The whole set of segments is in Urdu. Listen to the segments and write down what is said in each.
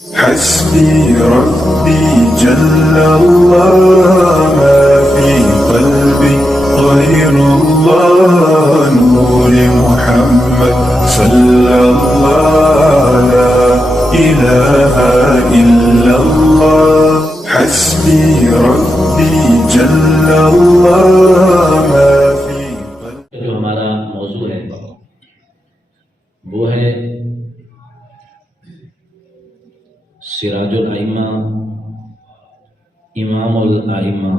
حسبي ربي جل الله ما في قلبي غير الله نور محمد صلى الله لا إله إلا الله حسبي ربي جل الله ما في قلبي. جو ہمارا موضوع ہے وہ ہے سراج الائمہ امام الائمہ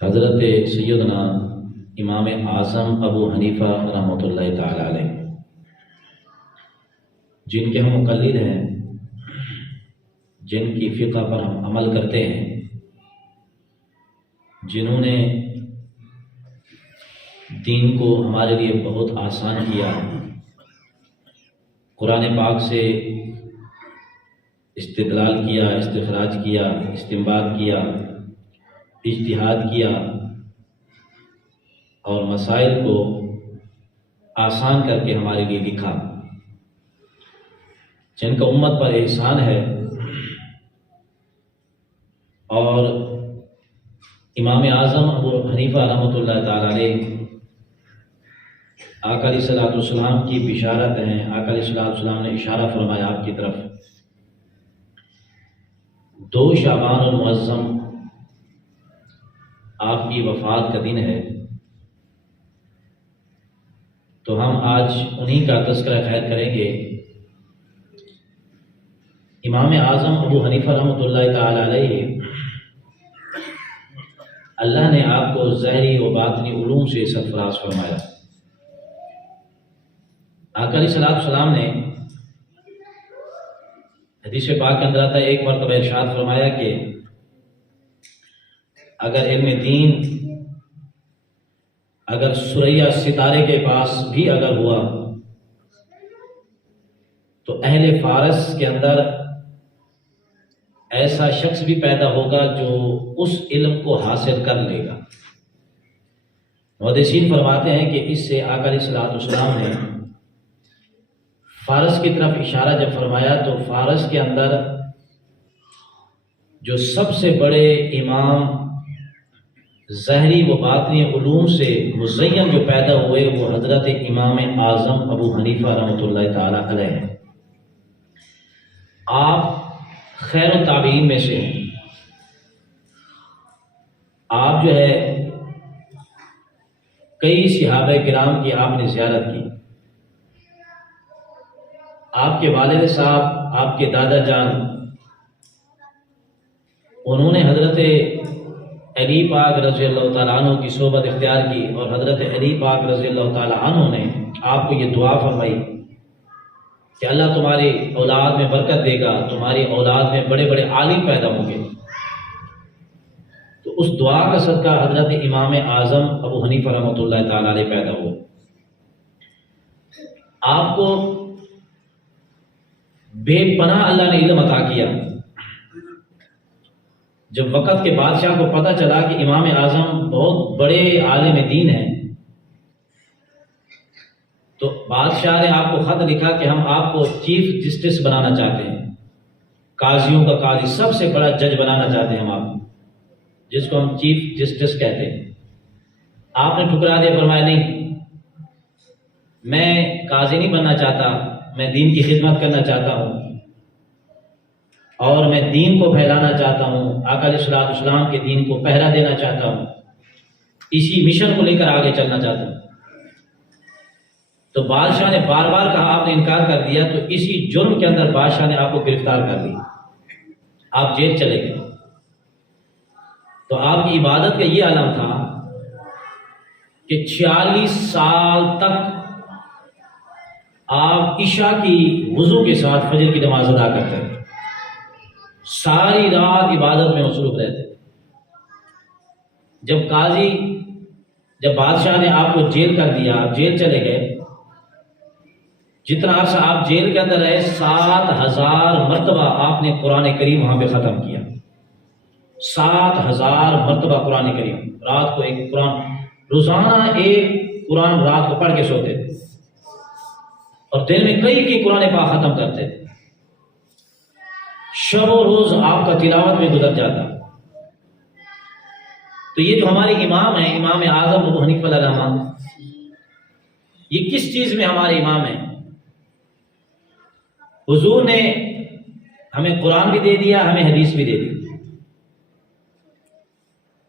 حضرت سیدنا امام اعظم ابو حنیفہ رحمۃ اللہ تعالی علیہ، جن کے ہم مقلد ہیں، جن کی فقہ پر ہم عمل کرتے ہیں، جنہوں نے دین کو ہمارے لیے بہت آسان کیا، قرآن پاک سے استدلال کیا، استخراج کیا، استنباط کیا، اجتہاد کیا اور مسائل کو آسان کر کے ہمارے لیے لکھا، جن کا امت پر احسان ہے. اور امام اعظم ابو حنیفہ رحمۃ اللہ تعالی علیہ آقا علیہ الصلوۃ والسلام کی بشارت ہیں. آقا علیہ الصلوۃ والسلام نے اشارہ فرمایا آپ کی طرف، 2 شعبان المعظم آپ کی وفات کا دن ہے، تو ہم آج انہی کا تذکرہ خیر کریں گے. امام اعظم ابو حنیفہ رحمۃ اللہ تعالی علیہ، اللہ نے آپ کو ظاہری و باطنی علوم سے سرفراز فرمایا. آقا علیہ السلام نے حدیث پاک کے اندر آتا ہے، ایک مرتبہ ارشاد فرمایا کہ اگر علم دین اگر سریا ستارے کے پاس بھی اگر ہوا تو اہل فارس کے اندر ایسا شخص بھی پیدا ہوگا جو اس علم کو حاصل کر لے گا. محدثین فرماتے ہیں کہ اس سے آقا علیہ السلام نے فارس کی طرف اشارہ جب فرمایا تو فارس کے اندر جو سب سے بڑے امام ظاہری و باطنی علوم سے مزین جو پیدا ہوئے وہ حضرت امام اعظم ابو حنیفہ رحمۃ اللہ تعالی علیہ ہیں. آپ خیر التابعین میں سے ہیں. آپ جو ہے کئی صحابہ کرام کی آپ نے زیارت کی. آپ کے والد صاحب، آپ کے دادا جان، انہوں نے حضرت علی پاک رضی اللہ تعالیٰ عنہ کی صحبت اختیار کی اور حضرت علی پاک رضی اللہ تعالیٰ عنہ نے آپ کو یہ دعا فرمائی کہ اللہ تمہاری اولاد میں برکت دے گا، تمہاری اولاد میں بڑے بڑے عالم پیدا ہوں گے. تو اس دعا کا صدقہ حضرت امام اعظم ابو حنیفہ رحمۃ اللہ تعالی علیہ پیدا ہوئے. آپ کو بے پناہ اللہ نے علم عطا کیا. جب وقت کے بادشاہ کو پتہ چلا کہ امام اعظم بہت بڑے عالم دین ہیں تو بادشاہ نے آپ کو خط لکھا کہ ہم آپ کو چیف جسٹس بنانا چاہتے ہیں، قاضیوں کا قاضی، سب سے بڑا جج بنانا چاہتے ہیں ہم آپ کو، جس کو ہم چیف جسٹس کہتے ہیں. آپ نے ٹھکرا دیا، فرمایا نہیں، میں قاضی نہیں بننا چاہتا، میں دین کی خدمت کرنا چاہتا ہوں اور میں دین کو پھیلانا چاہتا ہوں، آقا علیہ السلام کے دین کو پہرا دینا چاہتا ہوں، اسی مشن کو لے کر آگے چلنا چاہتا ہوں. تو بادشاہ نے بار بار کہا، آپ نے انکار کر دیا، تو اسی جرم کے اندر بادشاہ نے آپ کو گرفتار کر لیا، آپ جیل چلے گئے. تو آپ کی عبادت کا یہ عالم تھا کہ 46 سال تک آپ عشاء کی وضو کے ساتھ فجر کی نماز ادا کرتے ہیں، ساری رات عبادت میں مصروف رہتے. جب بادشاہ نے آپ کو جیل کر دیا، آپ جیل چلے گئے، جتنا عرصہ آپ جیل کے اندر رہے 7000 مرتبہ آپ نے قرآن کریم وہاں پہ ختم کیا. 7000 مرتبہ قرآن کریم، رات کو ایک قرآن، روزانہ ایک قرآن رات کو پڑھ کے سوتے تھے. اور دن میں کئی کی قرآن پاک ختم کرتے تھے، شب و روز آپ کا تلاوت میں گزر جاتا۔ تو یہ جو ہمارے امام ہیں، امام اعظم ابو حنیفہ علیہ الرحمہ، یہ کس چیز میں ہمارے امام ہیں؟ حضور نے ہمیں قرآن بھی دے دیا، ہمیں حدیث بھی دے دی۔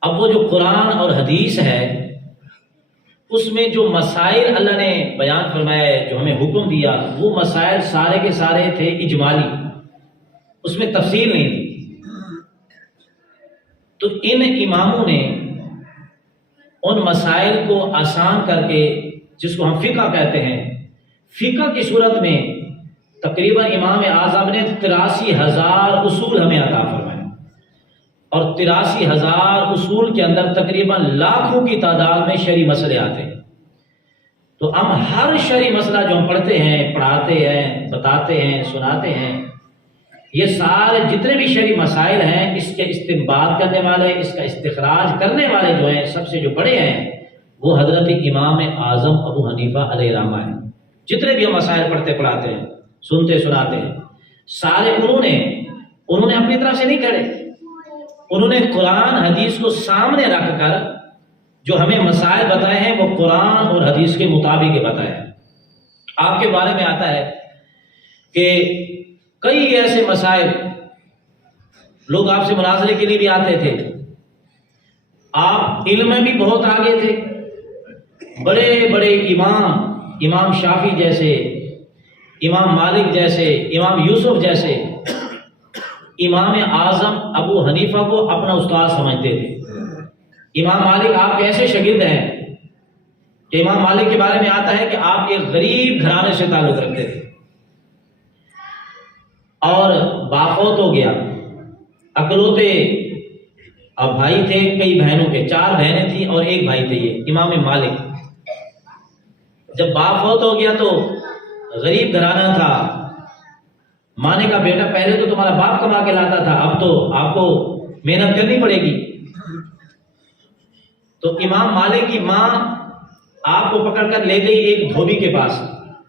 اب وہ جو قرآن اور حدیث ہے اس میں جو مسائل اللہ نے بیان فرمایا ہے، جو ہمیں حکم دیا، وہ مسائل سارے کے سارے تھے اجمالی، اس میں تفصیل نہیں تھی۔ تو ان اماموں نے ان مسائل کو آسان کر کے، جس کو ہم فقہ کہتے ہیں، فقہ کی صورت میں تقریباً امام اعظم نے 83,000 اصول ہمیں عطا فرمائے، اور 83,000 اصول کے اندر تقریباً لاکھوں کی تعداد میں شرعی مسئلے آتے ہیں۔ تو ہم ہر شرعی مسئلہ جو ہم پڑھتے ہیں، پڑھاتے ہیں، بتاتے ہیں، سناتے ہیں، یہ سارے جتنے بھی شرعی مسائل ہیں، اس کے استنباط کرنے والے، اس کا استخراج کرنے والے جو ہیں، سب سے جو بڑے ہیں وہ حضرت امام اعظم ابو حنیفہ علیہ الرحمہ ہیں۔ جتنے بھی ہم مسائل پڑھتے پڑھاتے ہیں، سنتے سناتے ہیں، سارے انہوں نے اپنی طرف سے نہیں کرے، انہوں نے قرآن حدیث کو سامنے رکھ کر جو ہمیں مسائل بتائے ہیں وہ قرآن اور حدیث کے مطابق بتائے ہیں۔ آپ کے بارے میں آتا ہے کہ کئی ایسے مسائل، لوگ آپ سے مناظرے کے لیے بھی آتے تھے، آپ علم میں بھی بہت آگے تھے، بڑے بڑے امام شافعی جیسے، امام مالک جیسے، امام یوسف جیسے، امام اعظم ابو حنیفہ کو اپنا استاد سمجھتے تھے۔ امام مالک آپ کے ایسے شاگرد ہیں کہ امام مالک کے بارے میں آتا ہے کہ آپ ایک غریب گھرانے سے تعلق رکھتے تھے، اور بافوت ہو گیا، اکلوتے اب بھائی تھے کئی بہنوں کے، 4 بہنیں تھیں اور ایک بھائی تھے، یہ امام مالک۔ جب بافوت ہو گیا تو غریب گھرانہ تھا، ماں نے کہا بیٹا پہلے تو تمہارا باپ کما کے لاتا تھا، اب تو آپ کو محنت کرنی پڑے گی۔ تو امام مالک کی ماں آپ کو پکڑ کر لے گئی ایک دھوبی کے پاس،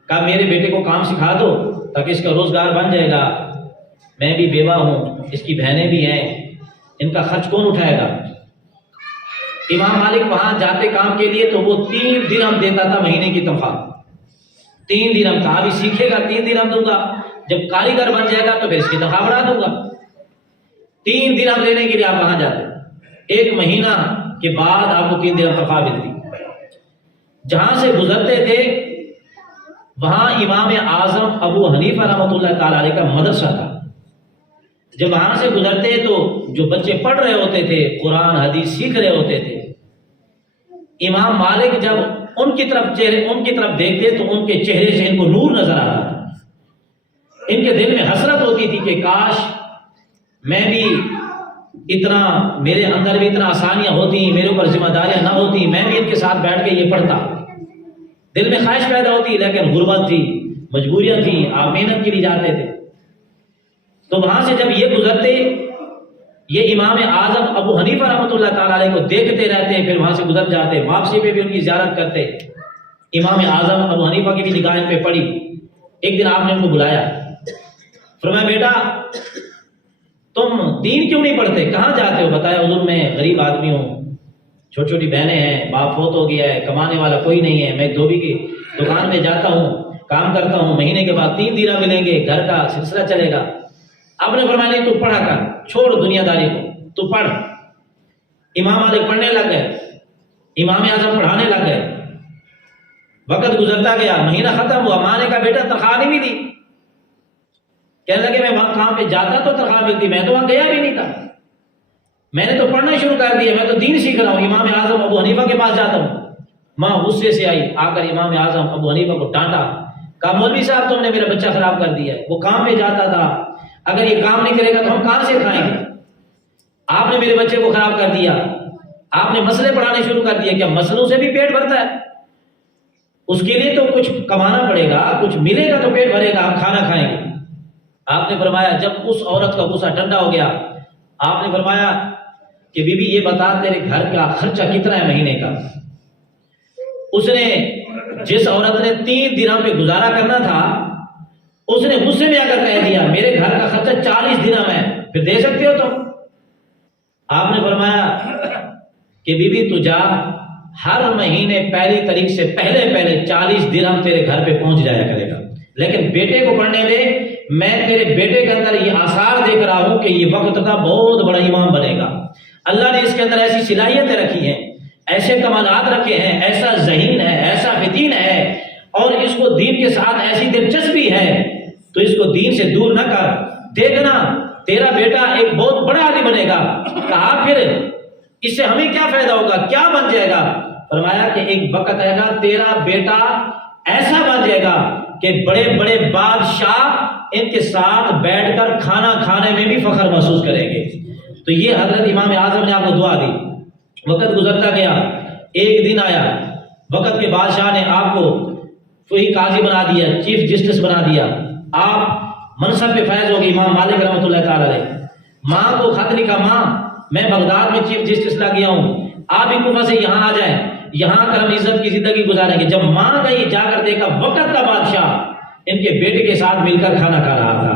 کہا میرے بیٹے کو کام سکھا دو تاکہ اس کا روزگار بن جائے گا، میں بھی بیوہ ہوں، اس کی بہنیں بھی ہیں، ان کا خرچ کون اٹھائے گا؟ امام مالک وہاں جاتے کام کے لیے تو وہ 3 درہم دیتا تھا مہینے کی تنخواہ، 3 درہم، کہا ابھی سیکھے گا 3 درہم دوں گا، جب کاریگر بن جائے گا تو پھر اس کی تنخواہ بڑھا دوں گا۔ 3 درہم لینے کے لیے آپ وہاں جاتے، 1 مہینہ کے بعد آپ کو 3 درہم تنخواہ ملتی۔ جہاں سے گزرتے تھے وہاں امام اعظم ابو حنیفہ رحمۃ اللہ تعالی علیہ کا مدرسہ تھا۔ جب وہاں سے گزرتے تو جو بچے پڑھ رہے ہوتے تھے، قرآن حدیث سیکھ رہے ہوتے تھے، امام مالک جب ان کی طرف دیکھتے تو ان کے چہرے سے ان کو نور نظر آتا تھا، ان کے دل میں حسرت ہوتی تھی کہ کاش میں بھی میرے اندر بھی اتنا آسانیاں ہوتی، میرے اوپر ذمہ داریاں نہ ہوتی، میں بھی ان کے ساتھ بیٹھ کے یہ پڑھتا۔ دل میں خواہش پیدا ہوتی، لیکن غربت تھی، مجبوریاں تھیں، آپ محنت کے لیے جاتے تھے۔ تو وہاں سے جب یہ گزرتے، یہ امام اعظم ابو حنیفہ رحمۃ اللہ تعالی علیہ کو دیکھتے رہتے، پھر وہاں سے گزر جاتے، واپسی پہ بھی ان کی زیارت کرتے۔ امام اعظم ابو حنیفہ کی بھی نگاہ ان پہ پڑی۔ ایک دن آپ نے ان کو بلایا، فرمایا بیٹا تم دین کیوں نہیں پڑھتے، کہاں جاتے ہو؟ بتایا حضور میں غریب آدمی ہوں، چھوٹی چھوٹی بہنیں ہیں، باپ فوت ہو گیا ہے، کمانے والا کوئی نہیں ہے، میں دھوبی کی دکان میں جاتا ہوں، کام کرتا ہوں، مہینے کے بعد 3 درہم ملیں گے، گھر کا سلسلہ چلے گا۔ آپ نے فرمایا نہیں، تو پڑھا کر، چھوڑ دنیا داری کو، تو پڑھ۔ امام مالک پڑھنے لگ گئے، امام اعظم پڑھانے لگ گئے۔ وقت گزرتا گیا، مہینہ ختم ہوا، ماں نے کہا بیٹا تنخواہ نہیں ملی۔ کہنے لگے میں وہاں کام پہ جاتا تو تنخواہ ملتی، میں تو وہاں گیا بھی نہیں تھا، میں نے تو پڑھنا شروع کر دیا، میں تو دین سیکھ رہا ہوں، امام اعظم ابو حنیفہ کے پاس جاتا ہوں۔ ماں غصے سے آئی، آ کر امام اعظم ابو حنیفہ کو ڈانٹا، کہا مولوی صاحب تم نے میرا بچہ خراب کر دیا ہے، وہ کام پہ جاتا تھا، اگر یہ کام نہیں کرے گا تو ہم کہاں سے کھائیں گے؟ آپ نے میرے بچے کو خراب کر دیا، آپ نے مسئلے پڑھانے شروع کر دیے، کیا مسئلوں سے بھی پیٹ بھرتا ہے؟ اس کے لیے تو کچھ کمانا پڑے گا، کچھ ملے گا تو پیٹ بھرے گا، ہم کھانا کھائیں گے۔ آپ نے فرمایا، جب اس عورت کا غصہ ٹھنڈا ہو گیا، آپ نے فرمایا کہ بی بی یہ بتا تیرے گھر کا خرچہ کتنا ہے مہینے کا؟ اس نے جس عورت نے 3 درہم پہ گزارا کرنا تھا اس نے غصے میں آ کر کہہ دیا میرے گھر کا خرچہ 40 درہم ہے، پھر دے سکتے ہو تم؟ آپ نے فرمایا کہ بی بی تو جا، ہر مہینے پہلی تاریخ سے پہلے 40 درہم تیرے گھر پہ پہنچ جایا کرے گا، لیکن بیٹے کو پڑھنے دے، میں تیرے بیٹے کے اندر یہ آثار دیکھ رہا ہوں کہ یہ وقت کا بہت بڑا امام بنے گا۔ اللہ نے اس کے اندر ایسی صلاحیتیں رکھی ہیں، ایسے کمالات رکھے ہیں، ایسا ذہین ہے، ایسا فطین ہے، اور اس کو دین کے ساتھ ایسی دلچسپی ہے، تو اس کو دین سے دور نہ کر، دیکھنا تیرا بیٹا ایک بہت بڑا آدمی بنے گا۔ کہا پھر اس سے ہمیں کیا فائدہ ہوگا، کیا بن جائے گا؟ فرمایا کہ ایک وقت آئے گا تیرا بیٹا ایسا بن جائے گا کہ بڑے بڑے بادشاہ ان کے ساتھ بیٹھ کر کھانا کھانے میں بھی فخر محسوس کریں گے۔ تو یہ حضرت امام اعظم نے آپ کو دعا دی۔ وقت گزرتا گیا، ایک دن آیا، وقت کے بادشاہ نے آپ کو فقیہ قاضی بنا دیا، چیف جسٹس بنا دیا، آپ منصب پہ فائز ہو گئے۔ امام مالک رحمۃ اللہ تعالی علیہ ماں کو خط لکھا، ماں میں بغداد میں چیف جسٹس لا گیا ہوں، آپ ہی کوفہ سے یہاں آ جائیں، یہاں کر ہم عزت کی زندگی گزاریں گے۔ جب ماں گئی، جا کر دیکھا وقت کا بادشاہ ان کے بیٹے کے ساتھ مل کر کھانا کھا رہا تھا۔